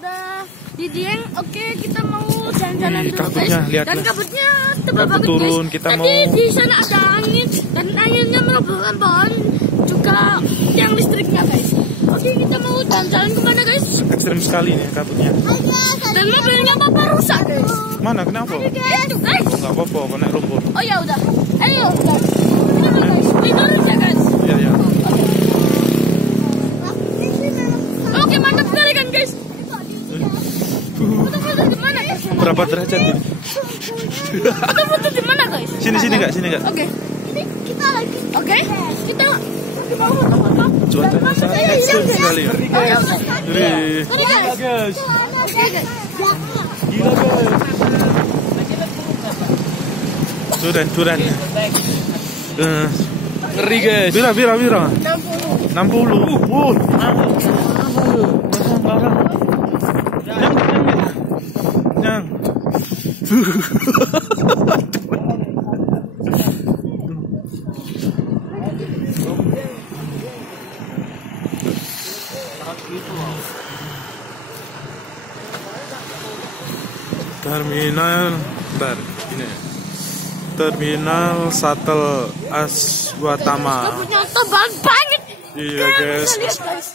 udah di Dieng. Oke, kita mau jalan-jalan dulu kabutnya, guys. lihat Dan lah. kabutnya tebal Kabut banget turun, guys. kita Tadi mau- di sana ada angin dan anginnya merobohkan pohon, juga yang listriknya guys. Oke, kita mau jalan-jalan kemana guys? Ekstrim sekali nih kabutnya. Dan mobilnya papa rusak guys. Mana kenapa? Itu guys. Nggak apa-apa, kok naik lumpur. Oh ya udah. Ayo guys. Ayo guys. Itu aja guys. Iya ya. Oke, mantap sekali kan guys. Foto-foto di mana guys? Berapa derajat ini? Foto-foto di mana guys? Sini kak, sini kak. Oke. Ini kita lagi. Oke. Kita lagi mau foto-foto. Cuacanya sangat ekstrim sekali. Oke, oke. Jadi, Sorry guys. Oke guys. gila guys. Curan. Ngeri guys. Bira. 60. 60. Yang. Terminal, Terminal Shuttle Aswatama. Kabutnya tebal banget. Iya guys. Lihat guys.